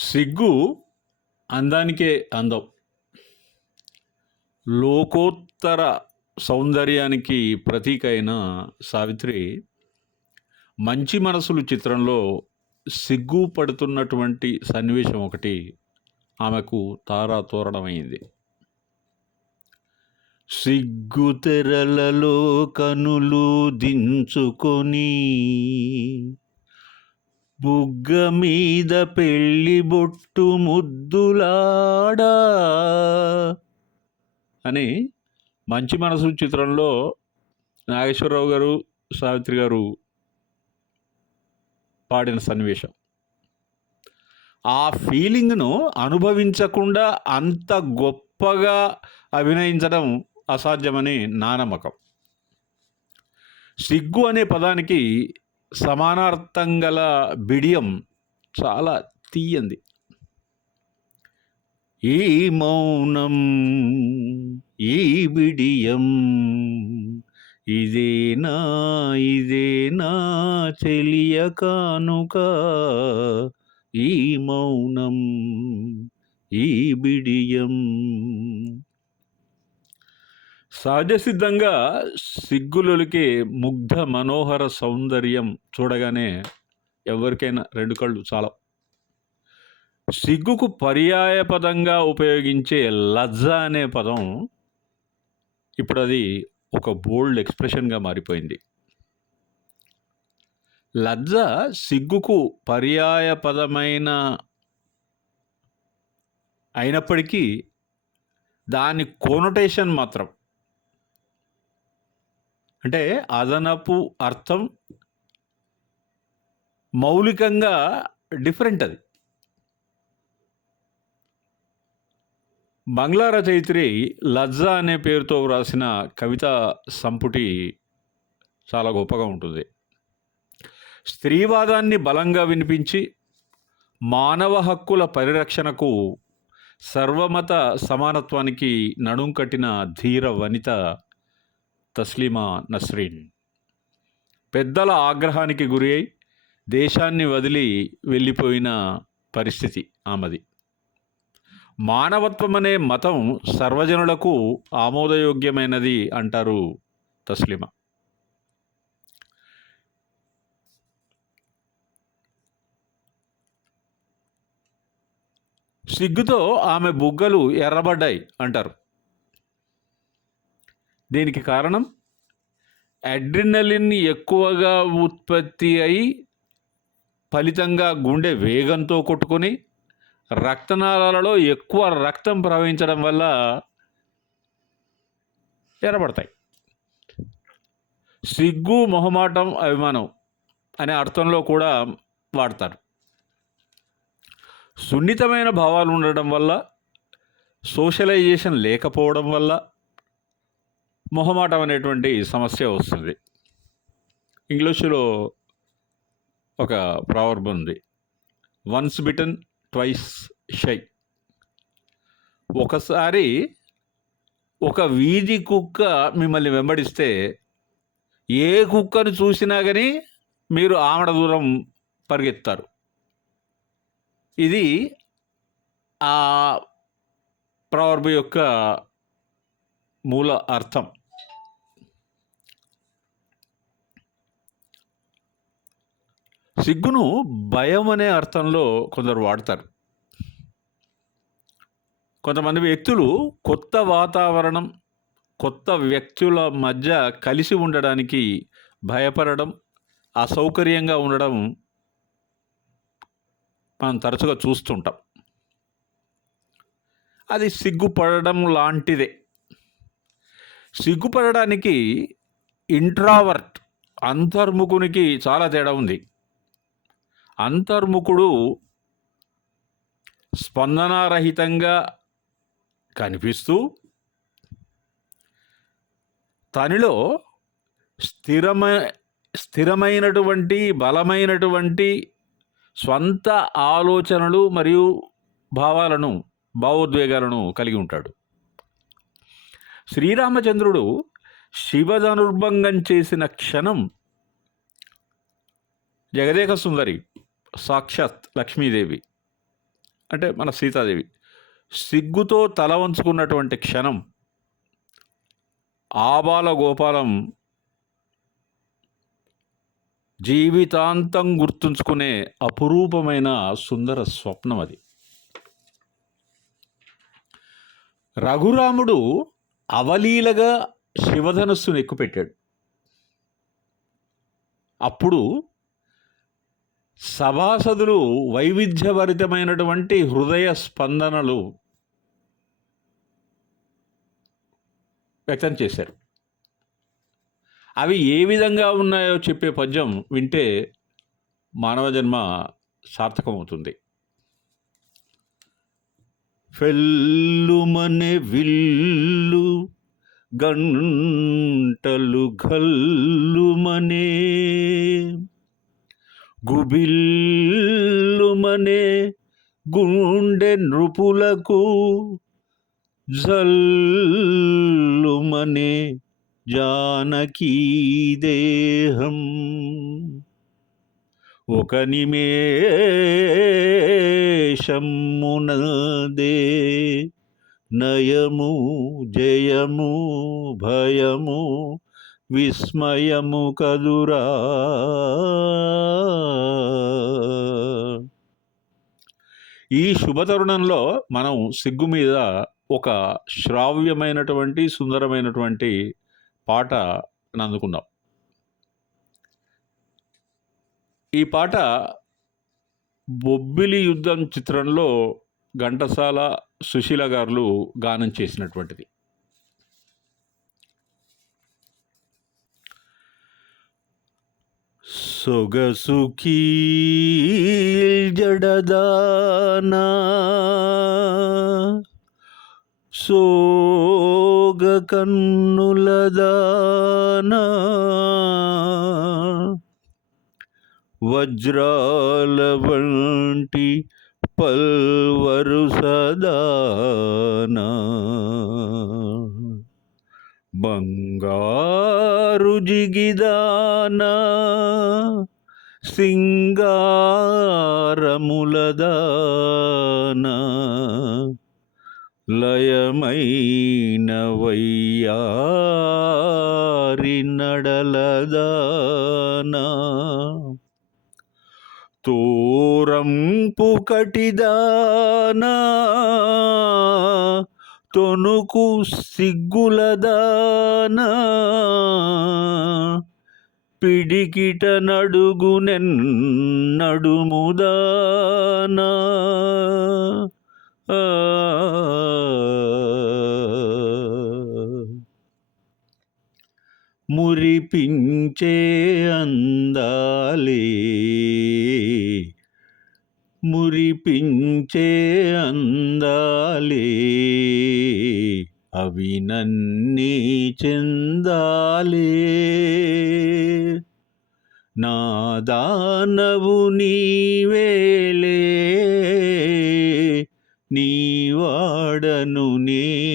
సిగ్గు అందానికే అందం. లోకోత్తర సౌందర్యానికి ప్రతీక అయిన సావిత్రి మంచి మనసులు చిత్రంలో సిగ్గు పడుతున్నటువంటి సన్నివేశం ఒకటి ఆమెకు తారాతోరణమైంది సిగ్గు తెరలలో కనులు దించుకొని బుగ్గ మీద పెళ్ళి బొట్టు ముద్దులాడా? అని మంచి మనసు చిత్రంలో నాగేశ్వరరావు గారు సావిత్రి గారు పాడిన సన్నివేశం. ఆ ఫీలింగ్ను అనుభవించకుండా అంత గొప్పగా అభినయించడం అసాధ్యమని నా నమ్మకం. సిగ్గు అనే పదానికి సమానార్థం గల బిడియం చాలా తీయంది. ఈ మౌనం ఈ బిడియం ఇదేనా ఇదేనా చెలియ కానుక ఈ మౌనం ఈ బిడియం. సహజ సిద్ధంగా సిగ్గులొలికే ముగ్ధ మనోహర సౌందర్యం చూడగానే ఎవరికైనా రెండు కళ్ళు చాలా సిగ్గుకు పర్యాయ పదంగా ఉపయోగించే లజ్జ అనే పదం ఇప్పుడు అది ఒక బోల్డ్ ఎక్స్ప్రెషన్గా మారిపోయింది. లజ్జ సిగ్గుకు పర్యాయ పదమైన అయినప్పటికీ దాని కోనొటేషన్ మాత్రం అంటే అదనపు అర్థం మౌలికంగా డిఫరెంట్ అది. బంగ్లా రచయిత్రి లజ్జా అనే పేరుతో వ్రాసిన కవిత సంపుటి చాలా గొప్పగా ఉంటుంది. స్త్రీవాదాన్ని బలంగా వినిపించి మానవ హక్కుల పరిరక్షణకు సర్వమత సమానత్వానికి నడుం కట్టిన ధీర వనిత తస్లీమా నస్రీన్. పెద్దల ఆగ్రహానికి గురి అయి దేశాన్ని వదిలి వెళ్ళిపోయిన పరిస్థితి ఆమెది. మానవత్వం అనే మతం సర్వజనులకు ఆమోదయోగ్యమైనది అంటారు తస్లిమా. సిగ్గుతో ఆమె బుగ్గలు ఎర్రబడ్డాయి అంటారు. దీనికి కారణం అడ్రినలిన్ ఎక్కువగా ఉత్పత్తి అయి ఫలితంగా గుండె వేగంతో కొట్టుకొని రక్తనాళాలలో ఎక్కువ రక్తం ప్రవహించడం వల్ల ఎరబడతాయి సిగ్గు మొహమాటం అభిమానం అనే అర్థంలో కూడా వాడతారు. సున్నితమైన భావాలు ఉండడం వల్ల సోషలైజేషన్ లేకపోవడం వల్ల మొహమాటం అనేటువంటి సమస్య వస్తుంది. ఇంగ్లీషులో ఒక ప్రావర్బ్ ఉంది. Once bitten twice shy. ఒకసారి ఒక వీధి కుక్క మిమ్మల్ని వెంబడిస్తే ఏ కుక్కను చూసినా కానీ మీరు ఆమడ దూరం పరిగెత్తారు. ఇది ఆ ప్రవర్బ్ యొక్క మూల అర్థం. సిగ్గును భయం అనే అర్థంలో కొందరు వాడతారు. కొంతమంది వ్యక్తులు కొత్త వాతావరణం కొత్త వ్యక్తుల మధ్య కలిసి ఉండడానికి భయపడడం అసౌకర్యంగా ఉండడం మనం తరచుగా చూస్తుంటాం. అది సిగ్గుపడడం లాంటిదే. సిగ్గుపడడానికి ఇంట్రావర్ట్ అంతర్ముఖునికి చాలా తేడా ఉంది. అంతర్ముఖుడు స్పందనారహితంగా కనిపిస్తూ తనిలో స్థిరమ స్థిరమైనటువంటి బలమైనటువంటి స్వంత ఆలోచనలు మరియు భావాలను భావోద్వేగాలను కలిగి ఉంటాడు. శ్రీరామచంద్రుడు శివధనుర్భంగం చేసిన క్షణం జగదేక సుందరి సాక్షాత్ లక్ష్మీదేవి. అంటే మన సీతాదేవి. సిగ్గుతో తల వంచుకున్నటువంటి క్షణం ఆబాల గోపాలం జీవితాంతం గుర్తుంచుకునే అపురూపమైన సుందర స్వప్నం అది. రఘురాముడు అవలీలగా శివధనస్సును ఎక్కుపెట్టాడు. అప్పుడు సభాసదులు వైవిధ్యభరితమైనటువంటి హృదయ స్పందనలు వ్యక్తం చేశారు. అవి ఏ విధంగా ఉన్నాయో చెప్పే పద్యం వింటే మానవ జన్మ సార్థకమవుతుంది. ఫెల్లుమనే విల్లు గంటలు గల్లుమనే గుబిల్లుమనే గుండె నృపులకు జల్లుమనే జానకీ దేహం. ఒక నిమేషమ్మునదే నయము జయము భయము విస్మయము కదురా. ఈ శుభతరుణంలో మనం సిగ్గు మీద ఒక శ్రావ్యమైనటువంటి సుందరమైనటువంటి పాట అందుకున్నాం ఈ పాట బొబ్బిలి యుద్ధం చిత్రంలో ఘంటసాల సుశీల గారులు గానం చేసినటువంటిది. సొగసుకీ జడదానా సోగ కన్నులదానా వజ్రాల వంటి పల్వరు సదానా బంగారు జిగిదానా సింగారములదాన లయమైన వయ్యారి నడలదాన తోరం పుకటిదానా తొనుకు సిగ్గులదానా పిడికిట నడుగునెన్నడుముదానా ఆ. మురిపించే అందాలే. మురిపించే అందాలే. అవి నన్నీ చెందాలే. నా దానవు నీవేలే నీవాడను నీ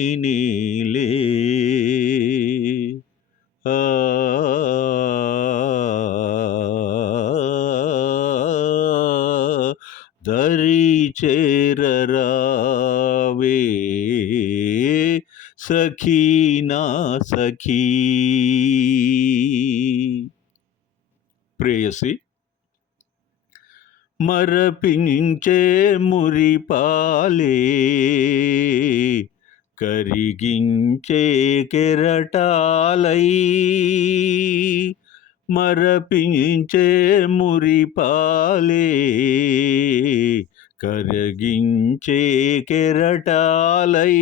సఖీ నా సఖీ. ప్రేయసి. మరపించే మురిపాలే కరిగించే కెరటాలై. మరపించే మురిపాలే కరిగించే కెరటాలై.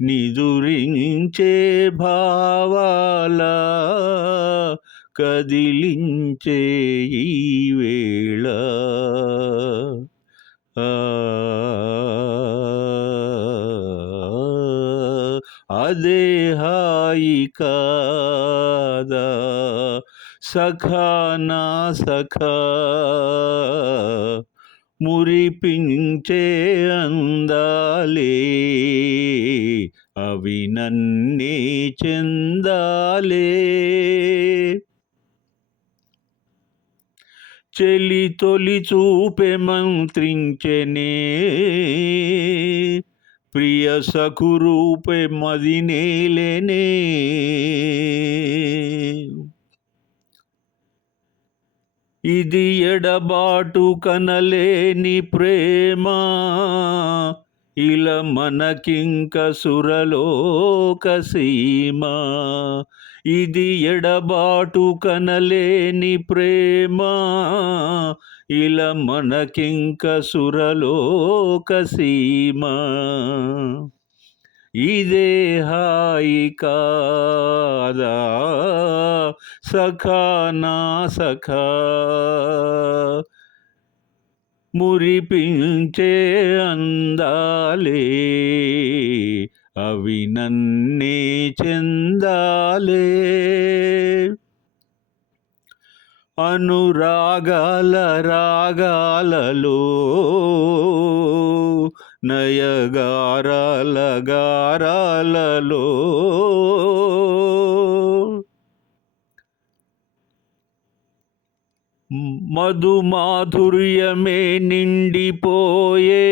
నిదురించే భావాల కదిలించే ఈ వేళ. ఆ, అదే హాయి కాదా సఖా నా సఖా. మురిపించే అందాలే. అవి నన్నే చెందాలే. చెలి తొలి చూపే మంత్రించెనే. ప్రియ సఖురూపే మదినేలేనే. ఇది ఎడబాటు కనలేని ప్రేమ. ఇలా మనకింక సురలోక సీమ. ఇది ఎడబాటు కనలేని ప్రేమ. ఇలా మనకింక సురలోక సీమ. ఇదే హాయికా. సఖా నా సఖా మురిపించే అందాలే అవి నన్నే చెందాలే. అనురాగాల రాగాలలో నయగారాల గారాలలో. మధు మాధుర్యమే నిండిపోయే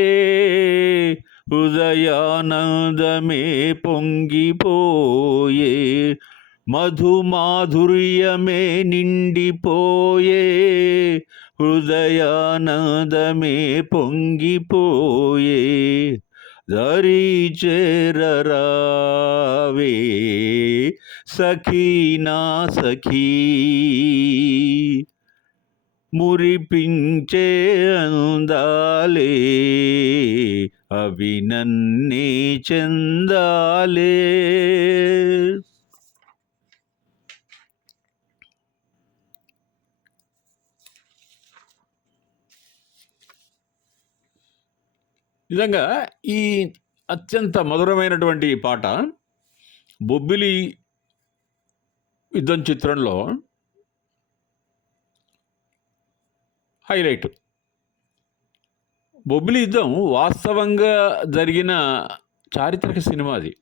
హృదయానందమే పొంగిపోయే మధు మాధుర్యమే నిండిపోయే హృదయానందమే పొంగిపోయే దరి చేరరావే సఖీ నా సఖీ మురిపించే అందాలే అవి నన్నే చెందాలే. నిజంగా ఈ అత్యంత మధురమైనటువంటి పాట బొబ్బిలి యుద్ధం చిత్రంలో హైలైట్. బొబ్బిలి యుద్ధం వాస్తవంగా జరిగిన చారిత్రక సినిమా అది.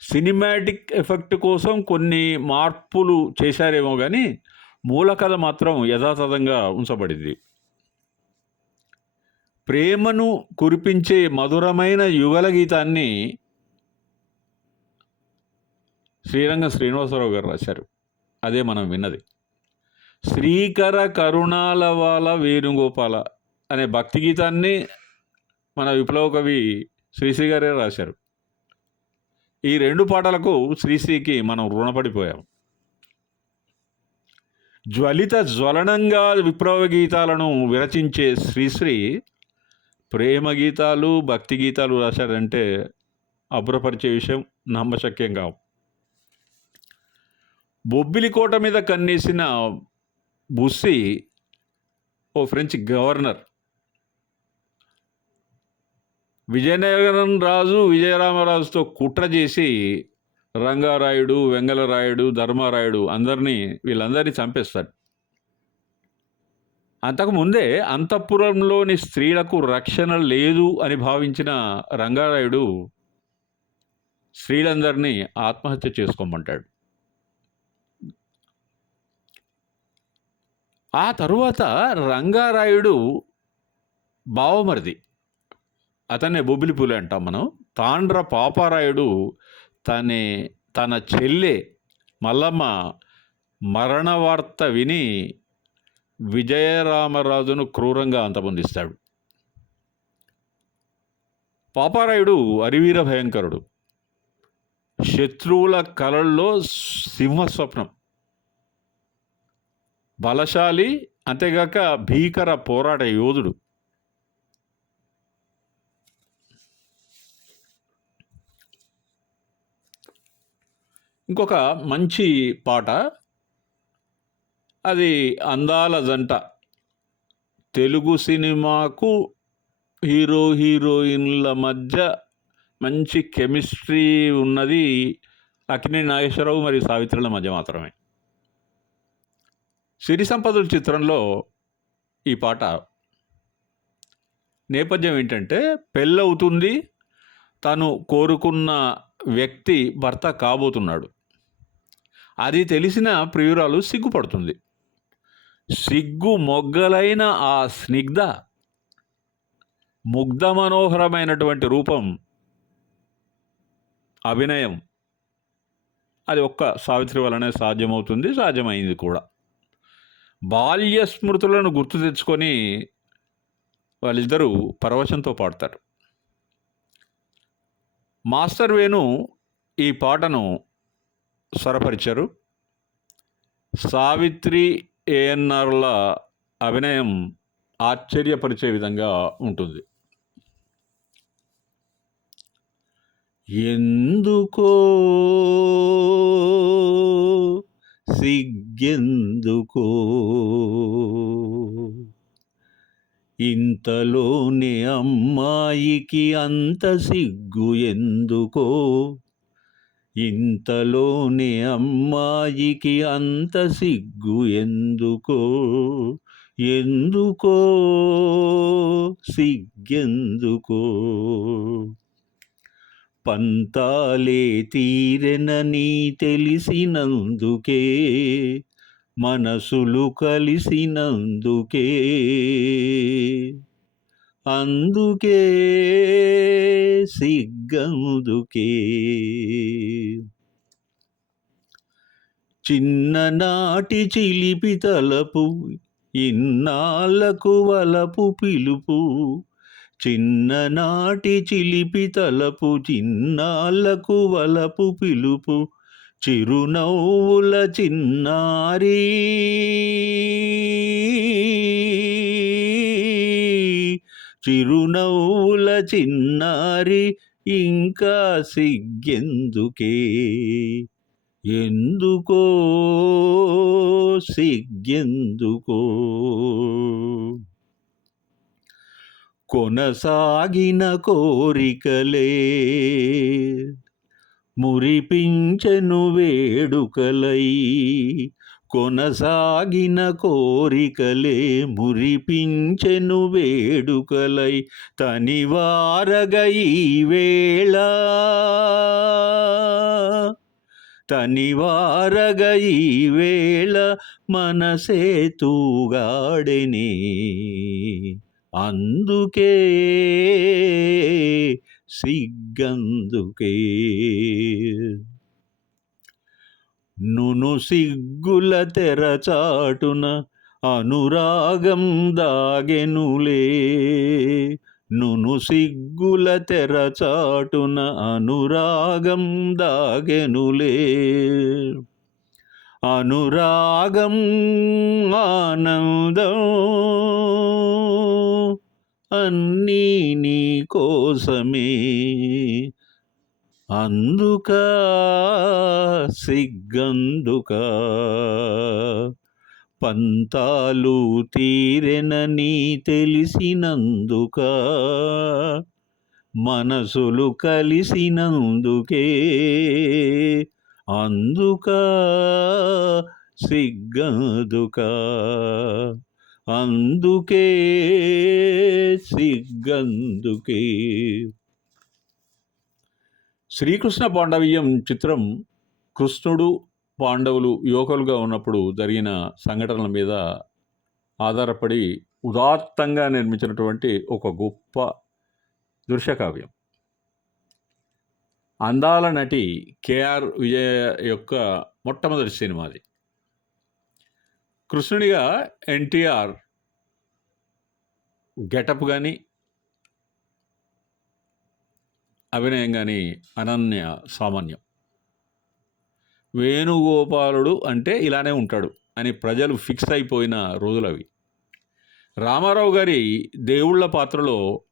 సినిమాటిక్ ఎఫెక్ట్ కోసం కొన్ని మార్పులు చేశారేమో కానీ మూల కథ మాత్రం యథాతథంగా ఉంచబడింది. ప్రేమను కురిపించే మధురమైన యుగల గీతాన్ని శ్రీరంగ శ్రీనివాసరావు గారు రాశారు. అదే మనం విన్నది. శ్రీకర కరుణాలవాల వేణుగోపాల అనే భక్తి గీతాన్ని మన విప్లవ కవి శ్రీశ్రీ గారే రాశారు. ఈ రెండు పాటలకు శ్రీశ్రీకి మనం రుణపడిపోయాం. జ్వలిత జ్వలనంగా విప్లవ గీతాలను విరచించే శ్రీశ్రీ ప్రేమ గీతాలు భక్తి గీతాలు రాశారంటే అభ్రపరిచే విషయం నమ్మశక్యం కావు. బొబ్బిలి కోట మీద కన్నేసిన బుస్సి ఓ ఫ్రెంచ్ గవర్నర్. విజయనగరం రాజు విజయరామరాజుతో కుట్ర చేసి రంగారాయుడు వెంగళరాయుడు ధర్మారాయుడు అందరినీ వీళ్ళందరినీ చంపేస్తాడు. అంతకుముందే అంతఃపురంలోని స్త్రీలకు రక్షణ లేదు అని భావించిన రంగారాయుడు స్త్రీలందరినీ ఆత్మహత్య చేసుకోమంటాడు. ఆ తరువాత రంగారాయుడు బావమరిది. అతనే బొబ్బిలిపూలి అంటాం మనం. తాండ్ర పాపారాయుడు తనే తన చెల్లె మల్లమ్మ మరణ వార్త విని విజయరామరాజును క్రూరంగా అంతమొందిస్తాడు. పాపారాయుడు అరివీర భయంకరుడు. శత్రువుల కలల్లో సింహస్వప్నం. బలశాలి అంతేగాక భీకర పోరాట యోధుడు. ఇంకొక మంచి పాట. అది అందాల జంట. తెలుగు సినిమాకు హీరో హీరోయిన్ల మధ్య మంచి కెమిస్ట్రీ ఉన్నది అక్కినే నాగేశ్వరరావు మరియు సావిత్రుల మధ్య మాత్రమే. సిరి సంపదల చిత్రంలో ఈ పాట నేపథ్యం ఏంటంటే పెళ్ళవుతుంది తను కోరుకున్న వ్యక్తి భర్త కాబోతున్నాడు. అది తెలిసిన ప్రియురాలు సిగ్గుపడుతుంది. సిగ్గు మొగ్గలైన ఆ స్నిగ్ధ ముగ్ధ మనోహరమైనటువంటి రూపం అభినయం అది ఒక్క సావిత్రి వలనే సాధ్యమవుతుంది సాధ్యమైంది కూడా. బాల్య స్మృతులను గుర్తు తెచ్చుకొని వాళ్ళిద్దరూ పరవశంతో పాడతారు. మాస్టర్ వేణు ఈ పాటను స్వరపరిచారు. సావిత్రి ఏఎన్ఆర్ల అభినయం ఆశ్చర్యపరిచే విధంగా ఉంటుంది. ఎందుకో సిగ్ సిగ్గెందుకో ఇంతలోనే అమ్మాయికి అంత సిగ్గు ఎందుకో? ఇంతలోనే అమ్మాయికి అంత సిగ్గు ఎందుకో? ఎందుకో? సిగ్గెందుకో? పంతాలే తీరెనని తెలిసినందుకే మనసులు కలిసినందుకే. అందుకే సిగ్గందుకే చిన్ననాటి చిలిపి తలపు ఇన్నాళ్ళకు వలపు పిలుపు చిన్ననాటి చిలిపి తలపు చిన్నాళ్ళకు వలపు పిలుపు చిరునవ్వుల చిన్నారి. చిరునవ్వుల చిన్నారి ఇంకా సిగ్గెందుకే? ఎందుకో సిగ్గెందుకో? కొనసాగిన కోరికలే. మురిపించెను వేడుకలై కొనసాగిన కోరికలే. మురిపించెను వేడుకలై తనివారగై వేళ. తనివారగై వేళ మనసే తూగాడెనే. అందుకే సిగ్గందుకే. నును సిగ్గుల తెరచాటున అనురాగం దాగెనులే. నును సిగ్గుల తెరచాటున అనురాగం దాగెనులే. అనురాగం ఆనందం అన్నీ నీ కోసమే. అందుక సిగ్గందుక పంతాలు తీరెనని తెలిసినందుక మనసులు కలిసినందుకే అందుక సిగ్గందుక? అందుకే సిగ్గందుకే. శ్రీకృష్ణ పాండవీయం చిత్రం కృష్ణుడు పాండవులు యువకులుగా ఉన్నప్పుడు జరిగిన సంఘటనల మీద ఆధారపడి ఉదాత్తంగా నిర్మించినటువంటి ఒక గొప్ప దృశ్యకావ్యం. అందాల నటి కేఆర్ విజయ యొక్క మొట్టమొదటి సినిమాది కృష్ణుడిగా ఎన్టీఆర్ గెటప్ కానీ అభినయం కానీ అనన్య సామాన్యం. వేణుగోపాలుడు అంటే ఇలానే ఉంటాడు అని ప్రజలు ఫిక్స్ అయిపోయిన రోజులు అవి. రామారావు గారి దేవుళ్ళ పాత్రలో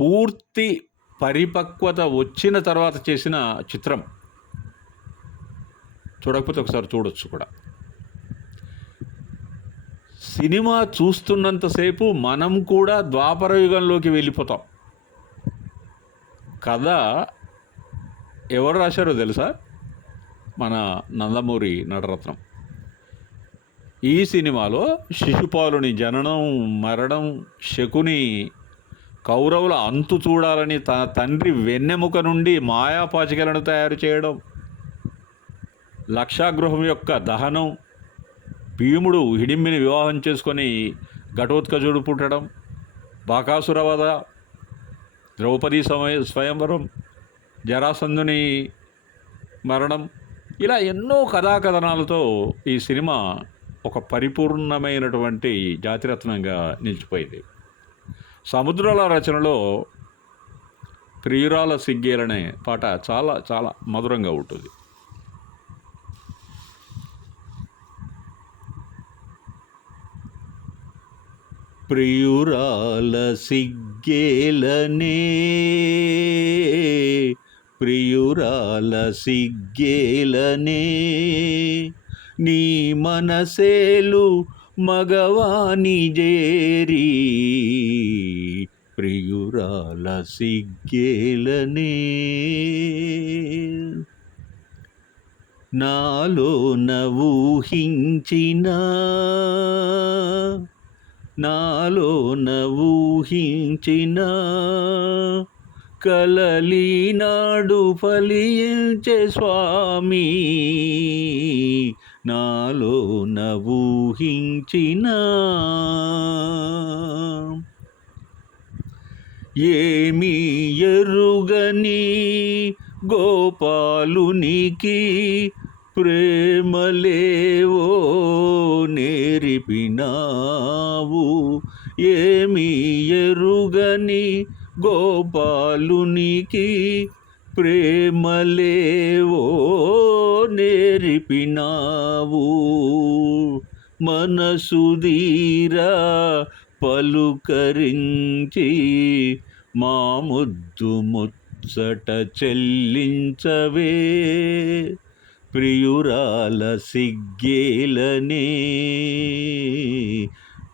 పూర్తి పరిపక్వత వచ్చిన తర్వాత చేసిన చిత్రం. చూడకపోతే ఒకసారి చూడొచ్చు కూడా. సినిమా చూస్తున్నంతసేపు మనం కూడా ద్వాపర యుగంలోకి వెళ్ళిపోతాం. కథ ఎవరు రాశారో తెలుసా? మన నందమూరి నటరత్నం. ఈ సినిమాలో శిశుపాలుని జననం మరణం శకుని కౌరవుల అంతు చూడాలని తన తండ్రి వెన్నెముక నుండి మాయాపాచికలను తయారు చేయడం. లక్షాగృహం యొక్క దహనం. భీముడు హిడింబిని వివాహం చేసుకొని ఘటోత్కజుడు పుట్టడం. బాకాసురవధ. ద్రౌపది సమయ స్వయంవరం. జరాసంధుని మరణం. ఇలా ఎన్నో కథాకథనాలతో ఈ సినిమా ఒక పరిపూర్ణమైనటువంటి జాతిరత్నంగా నిలిచిపోయింది. సముద్రాల రచనలో ప్రియురాల సిగ్గేలనే పాట చాలా చాలా మధురంగా ఉంటుంది. ప్రియురాల సిగ్గేలనే ప్రియురాల సిగ్గేలనే నీ మనసేలు మగవాని జేరి ప్రియురాల సిగ్గేలనే. నాలో నవూహించిన నాలో ఊహించిన కలలీనాడు ఫలించే స్వామి నాలో నవూహించిన ఏమి ఎరుగని గోపాలునికి ప్రేమలేవో నేర్పినావు? ఏమి ఎరుగని గోపాలునికి ప్రేమలేవో నేర్పినావు మనసుదీరా పలుకరించి మా ముద్దు ముచ్చట చెల్లించవే. ప్రియురాల సిగ్గేలనే.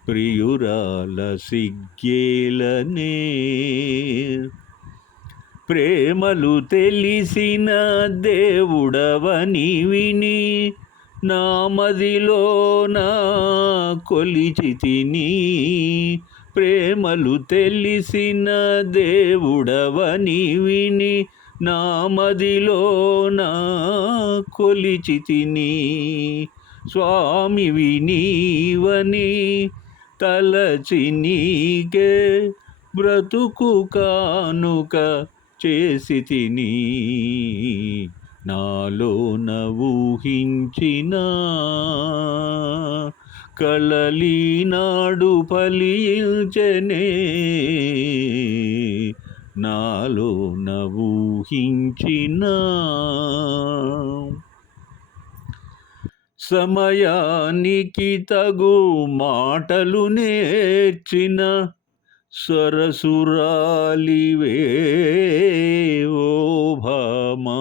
ప్రియురాల సిగ్గేలనే. ప్రేమలు తెలిసిన దేవుడవని విని నా మదిలోన కొలిచి తిని ప్రేమలు తెలిసిన దేవుడవని విని నా మదిలోన కొలిచి తిని స్వామి వినీవని తలచి నీకే బ్రతుకు కానుక చేసి తిని నాలోన ఊహించిన కళలీనాడు ఫలించనే నాలో ఊహించిన సమయానికి తగు మాటలు నేర్చిన సరసురాలివే ఓ భామా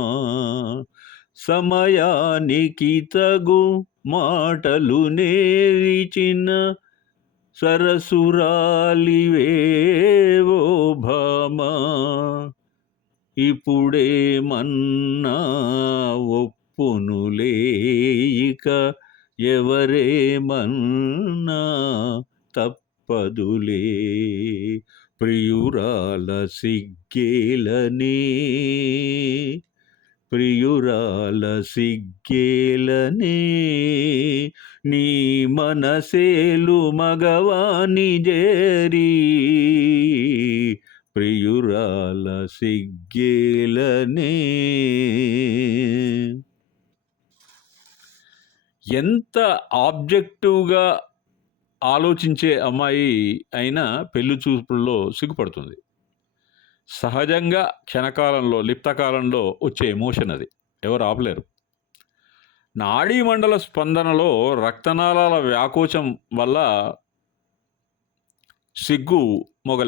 సమయానికి తగు మాటలు నేరిచిన సరసురాలివే ఓ భామా ఇప్పుడేమన్నా ఒప్పునులే ఇక ఎవరేమన్నా తప్పదులే ప్రియురాల సిగ్గేలనే. ప్రియురాల సిగ్గేలనే. నీ మనసేలు మగవాని జేరి. ప్రియురాల సిగ్గేలనే. ఎంత ఆబ్జెక్టివ్గా ఆలోచించే అమ్మాయి అయినా పెళ్ళి చూపుల్లో సిగ్గుపడుతుంది. సహజంగా క్షణకాలంలో లిప్తకాలంలో వచ్చే ఎమోషన్ అది. ఎవరు ఆపలేరు. నాడీ మండల స్పందనలో రక్తనాళాల వ్యాకోచం వల్ల సిగ్గు మొగలే